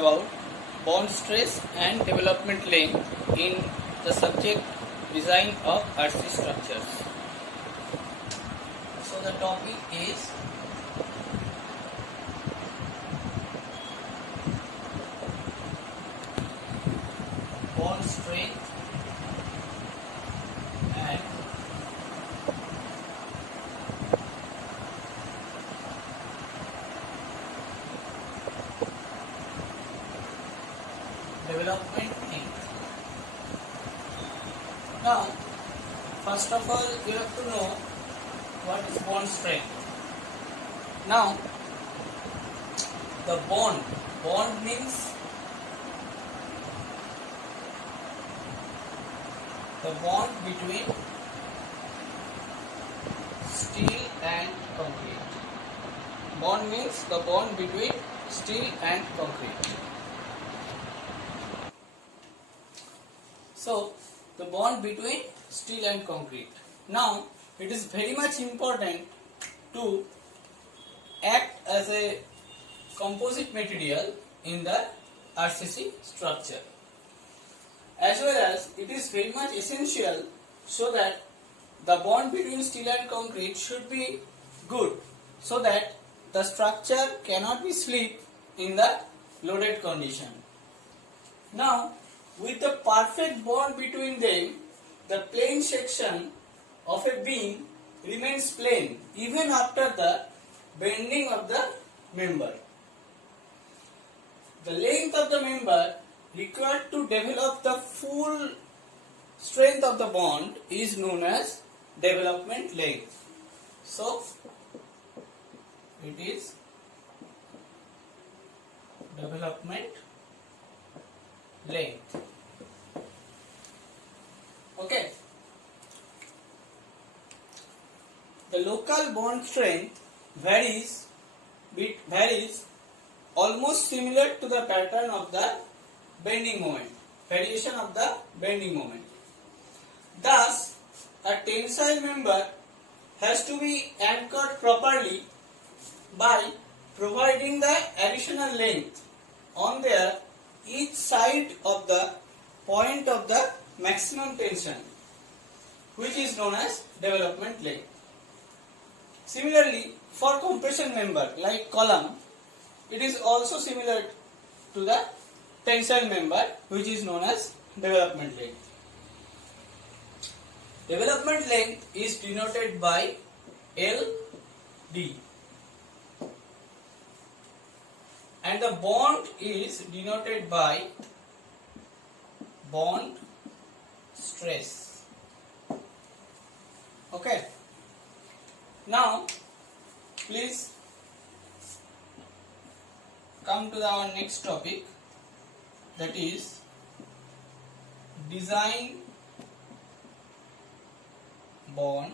about bond stress and development length in the subject design of RC structures. So the topic is bond strength and development length. Now, first of all, you have to know what is bond strength. Now, the bond means the bond between steel and concrete. Bond means the bond between steel and concrete. So, the bond between steel and concrete. Now, it is very much important to act as a composite material in the RCC structure. As well as it is very much essential so that the bond between steel and concrete should be good, so that the structure cannot be slip in the loaded condition. Now, with the perfect bond between them, the plane section of a beam remains plane even after the bending of the member. The length of the member required to develop the full strength of the bond is known as development length. So, it is development length. Okay. The local bond strength varies almost similar to the pattern of the bending moment, variation of the bending moment. Thus, a tensile member has to be anchored properly by providing the additional length on their each side of the point of the maximum tension, which is known as development length. Similarly, for compression member like column, it is also similar to the tensile member, which is known as development length. Development length is denoted by LD, and the bond is denoted by bond stress. Okay. Now, please come to our next topic, that is design bond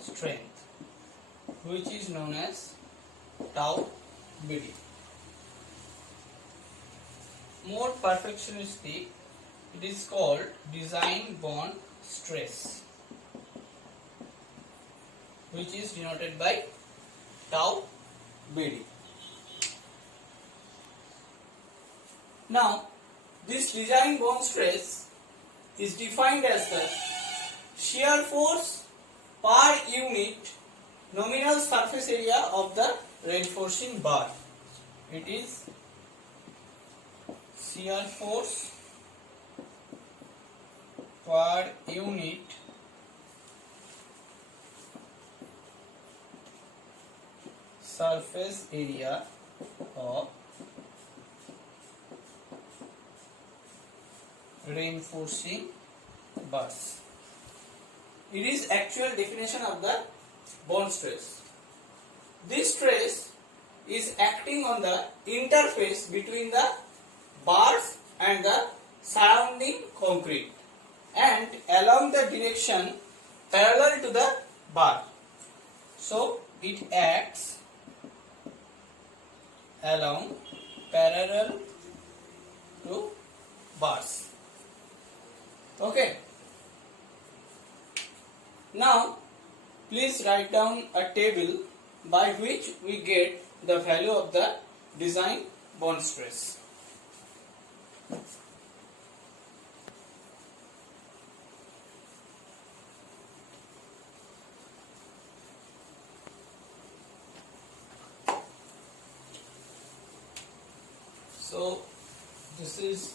strength, which is known as tau BD. More perfectionistic, it is called design bond stress, which is denoted by tau BD. Now, this design bond stress is defined as the shear force per unit nominal surface area of the reinforcing bar. It is shear force per unit surface area of reinforcing bars. It is actual definition of the bond stress. This stress is acting on the interface between the bars and the surrounding concrete and along the direction parallel to the bar. So, it acts along parallel to bars. Okay. Now, please write down a table by which we get the value of the design bond stress. So this is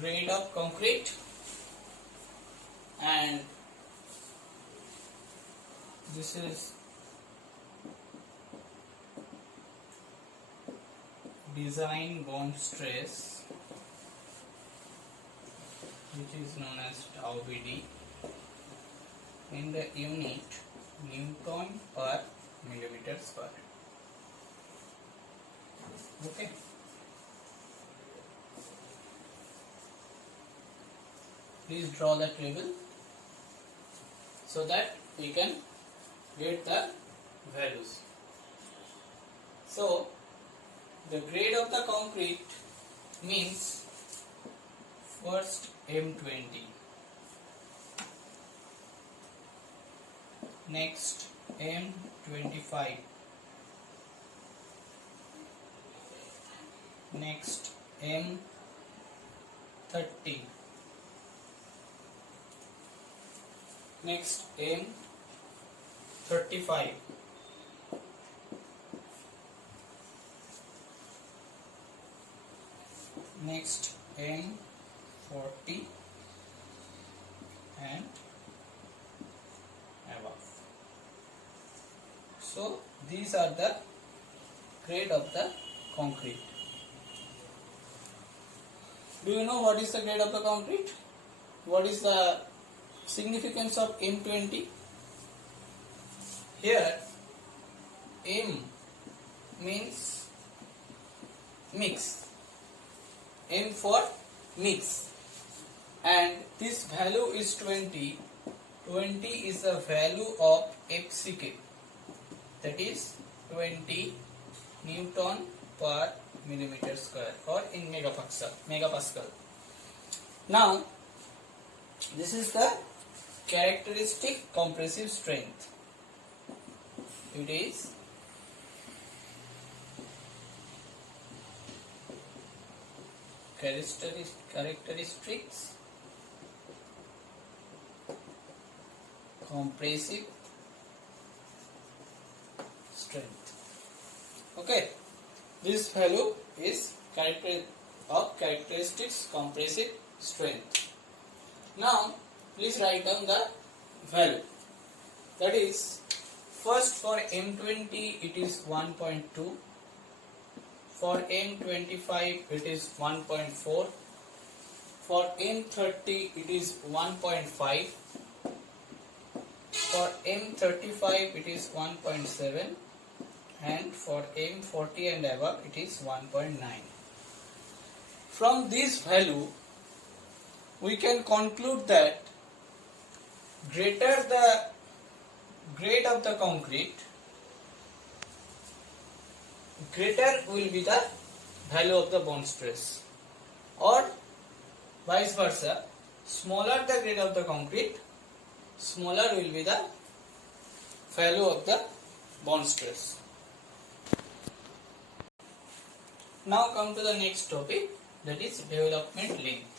grade of concrete, and this is design bond stress, which is known as tau BD in the unit Newton per millimeter square. Okay. Please draw the table so that we can get the values. So the grade of the concrete means first M20, next M25, next M30, next M35, next M40 and above. So these are the grade of the concrete. Do you know what is the grade of the concrete? What is the significance of M20? Here M means mix, M for mix, and this value is 20. 20 is the value of FCK, that is 20 Newton per millimeter square, or in megapascal. Now this is the characteristic compressive strength. It is characteristics compressive strength. Okay, this value is characteristics compressive strength. Now please write down the value. That is, first for M20 it is 1.2, for M25 it is 1.4, for M30 it is 1.5, for M35 it is 1.7, and for M40 and above it is 1.9. From this value we can conclude that greater the grade of the concrete, greater will be the value of the bond stress, or vice versa, smaller the grade of the concrete, smaller will be the value of the bond stress. Now come to the next topic, that is development length.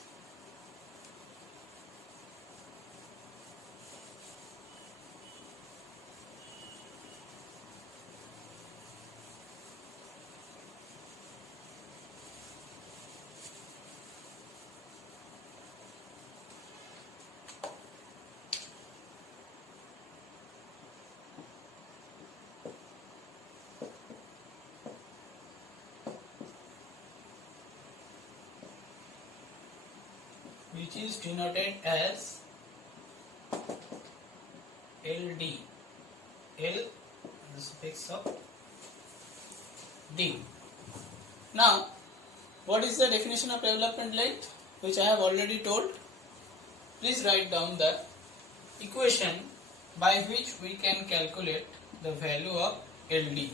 Which is denoted as LD. L is the suffix of D. Now, what is the definition of development length, which I have already told? Please write down the equation by which we can calculate the value of LD.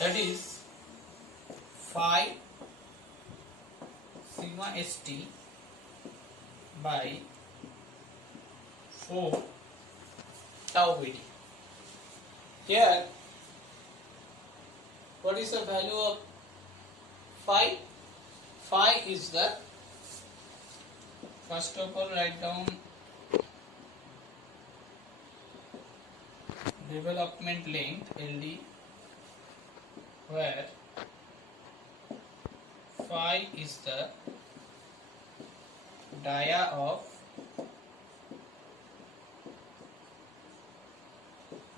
That is phi sigma st by 4 tau Vd. Here, what is the value of phi? Phi is the, first of all, write down development length LD, where phi is the dia of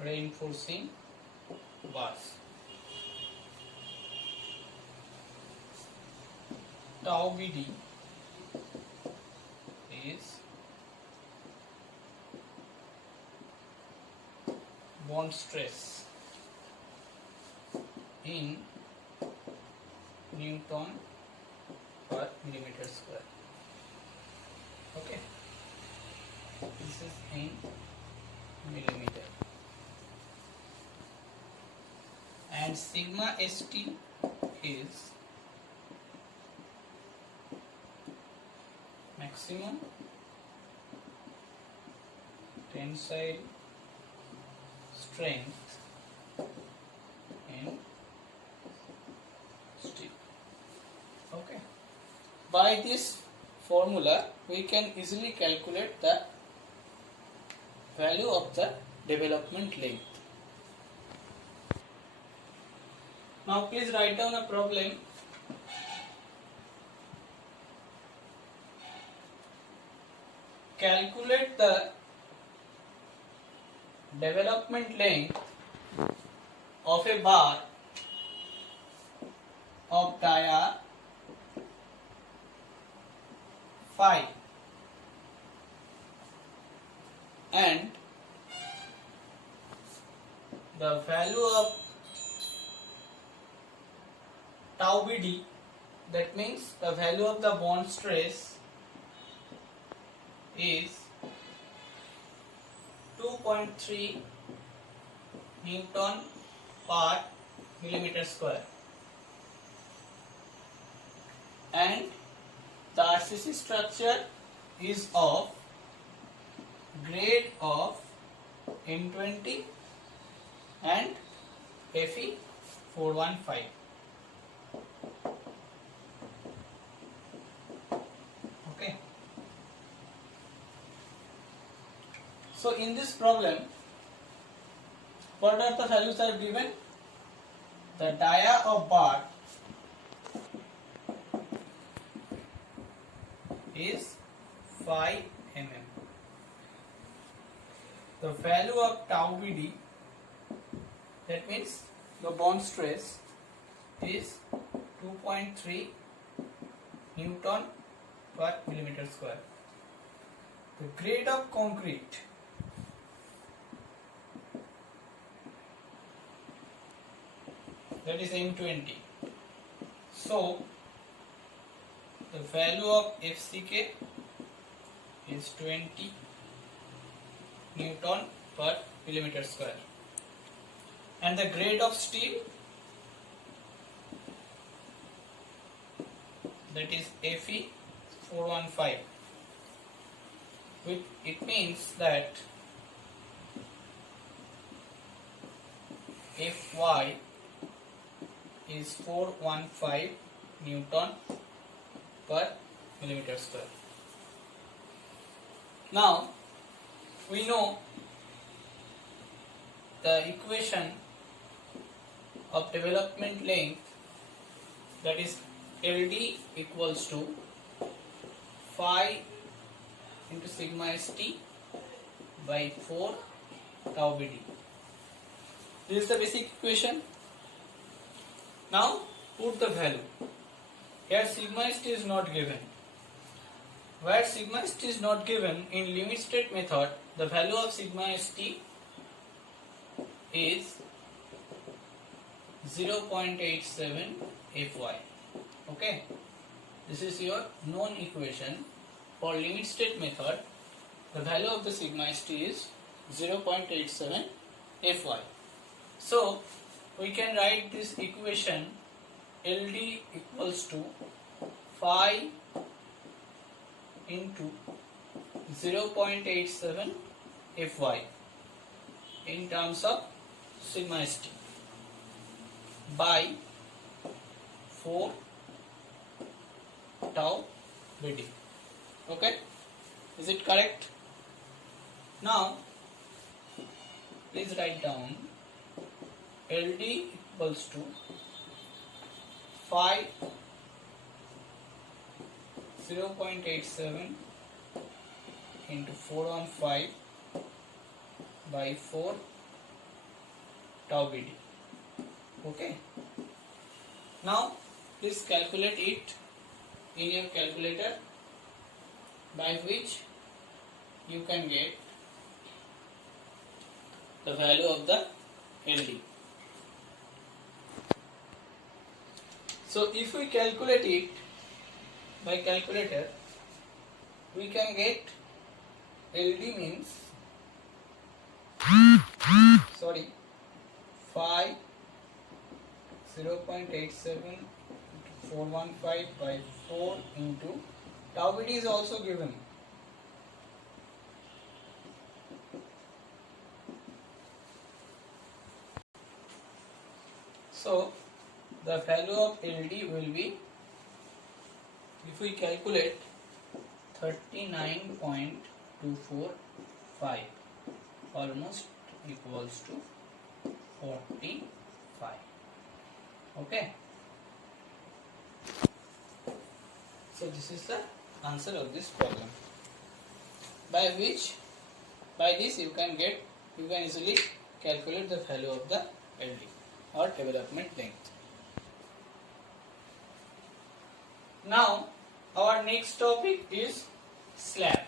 reinforcing bars. Tau Vd is bond stress in Newton per millimeter square. Okay, this is in millimeter, and sigma st is maximum tensile strength in steel. Okay, by this formula we can easily calculate the value of the development length. Now please write down a problem. Calculate the development length of a bar of dia phi and the value of tau Vd, that means the value of the bond stress is 2.3 Newton per millimeter square, and the RCC structure is of grade of N20 and Fe 415. Okay. So in this problem, what are the values are given? The dia of bar is 5 mm. The value of tau Vd, that means the bond stress, is 2.3 Newton per millimeter square. The grade of concrete, that is N20. So the value of FCK is 20 Newton per millimeter square, and the grade of steel, that is Fe 415, which it means that Fy is 415 Newton per millimeter square. Now we know the equation of development length, that is LD equals to phi into sigma st by 4 tau Vd. This is the basic equation. Now put the value. Here sigma st is not given. Where sigma st is not given, in limit state method, the value of sigma st is 0.87 Fy. Okay, this is your known equation. For limit state method, the value of the sigma st is 0.87 Fy. So we can write this equation LD equals to phi into 0.87 Fy in terms of sigma st by 4 tau Bd. Okay, is it correct? Now please write down LD equals to phi 0.87 into 415 by 4 tau Bd. Okay, now please calculate it in your calculator, by which you can get the value of the LD. So if we calculate it by calculator, we can get LD means phi 0.87 415 by 4 into tau Bd is also given. So the value of LD will be, if we calculate, 39.245, almost equals to 45. Okay, so this is the answer of this problem, by this you can easily calculate the value of the LD or development length. Now our next topic is slab.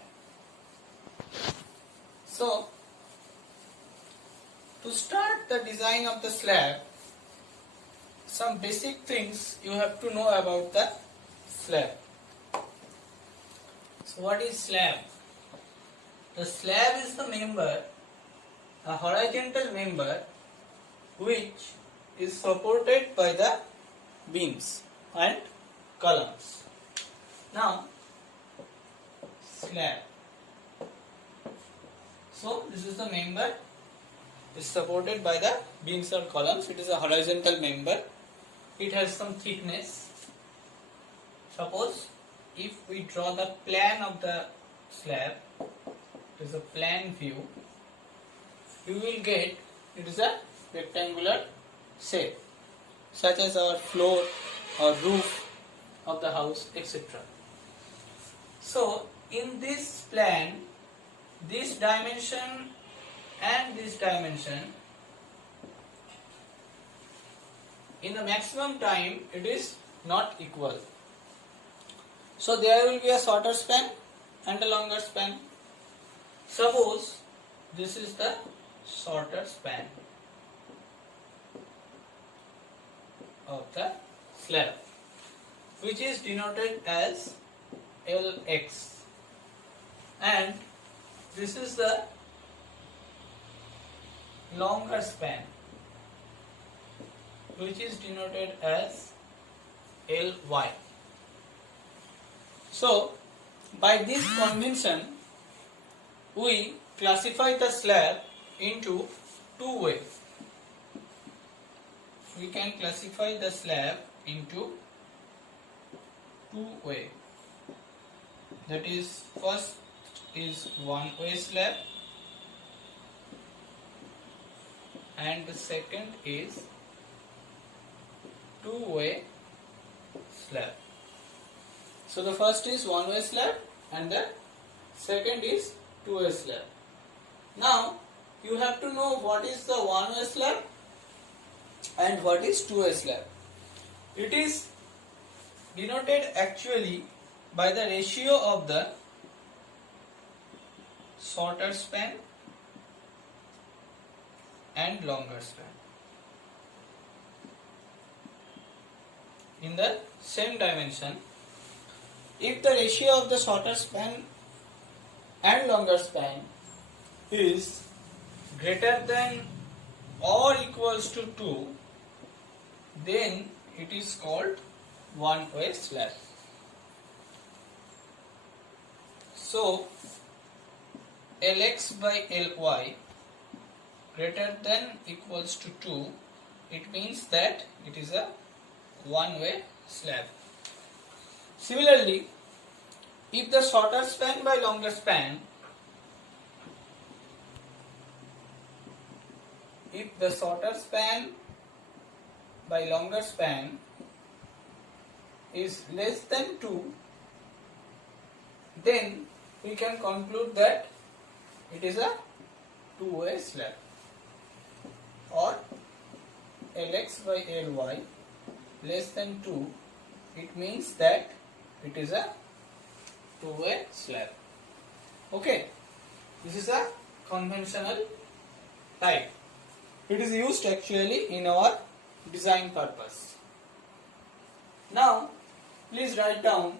So to start the design of the slab, some basic things you have to know about the slab. So what is slab? The slab is the member, a horizontal member, which is supported by the beams and columns. Now slab, so this is the member, is supported by the beams or columns. It is a horizontal member. It has some thickness. Suppose if we draw the plan of the slab, it is a plan view, you will get it is a rectangular shape, such as our floor or roof of the house, etc. So in this plan, this dimension and this dimension, in the maximum time it is not equal. So there will be a shorter span and a longer span. Suppose this is the shorter span of the slab, which is denoted as Lx, and this is the longer span, which is denoted as Ly. So by this convention we classify the slab into two ways. We can classify the slab into two ways. That is, first is one-way slab and the second is two-way slab. So the first is one-way slab and the second is two-way slab. Now you have to know what is the one-way slab and what is two-way slab. It is denoted actually by the ratio of the shorter span and longer span in the same dimension. If the ratio of the shorter span and longer span is greater than or equals to 2, then it is called one-way slab. So Lx by Ly greater than equals to 2, it means that it is a one-way slab. Similarly, if the shorter span by longer span, if the shorter span by longer span is less than 2, then we can conclude that it is a two-way slab, or Lx by Ly less than 2, it means that it is a two-way slab. Okay, this is a conventional type. It is used actually in our design purpose. Now, please write down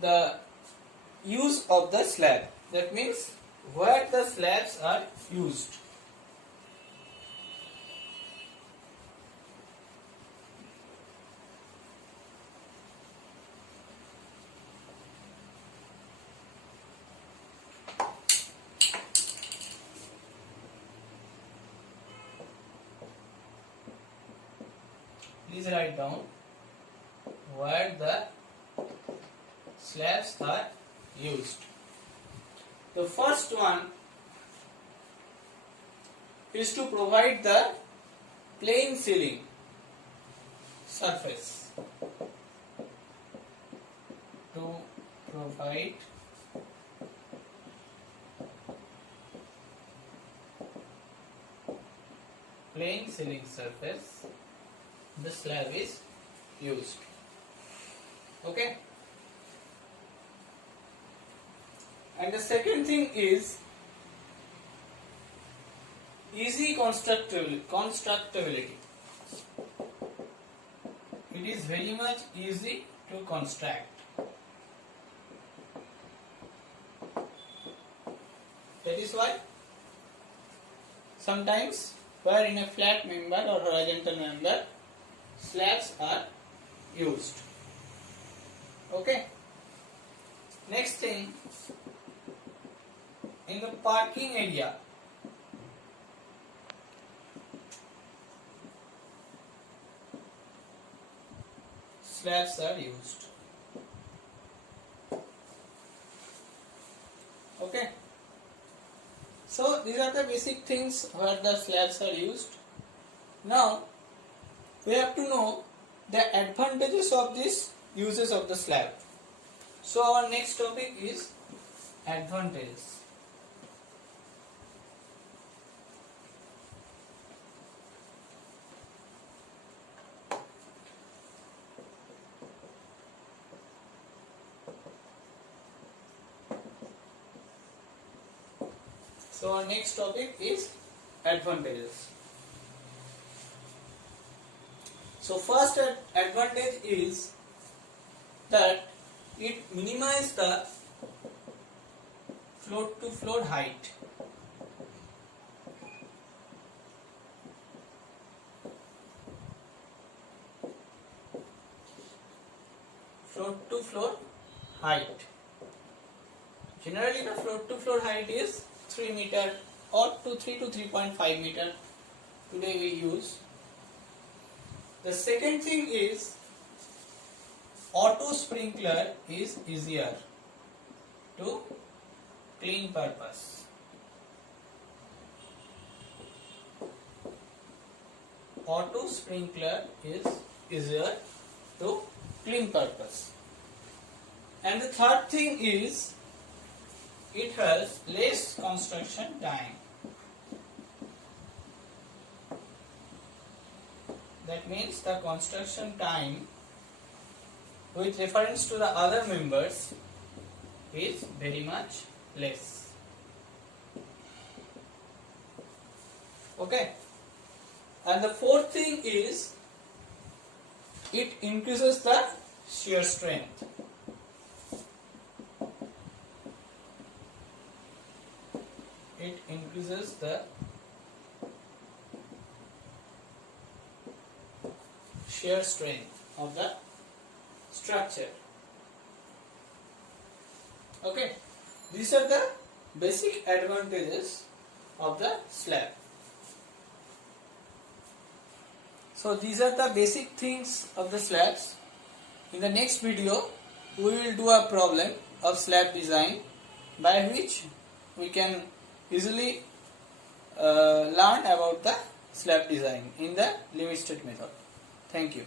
the use of the slab. That means where the slabs are used. Please write down where the slabs are used. The first one is to provide the plane ceiling surface. To provide plane ceiling surface, the slab is used. Okay. And the second thing is easy constructability. It is very much easy to construct. That is why sometimes where in a flat member or horizontal member slabs are used. Okay. Next thing, in the parking area, slabs are used. Okay. So these are the basic things where the slabs are used. Now we have to know the advantages of these uses of the slab. So our next topic is advantages. So our next topic is advantages. So first advantage is that it minimizes the float to floor height. Float to floor height. Generally the float to floor height is 3 meter or 3 to 3.5 meter. Today we use. The second thing is auto sprinkler is easier to clean purpose. Auto sprinkler is easier to clean purpose. And the third thing is it has less construction time. That means the construction time with reference to the other members is very much less. Okay. And the fourth thing is it increases the shear strength. It increases the shear strength of the structure. Okay. These are the basic advantages of the slab. So these are the basic things of the slabs. In the next video, we will do a problem of slab design by which we can easily learn about the slab design in the limit state method. Thank you.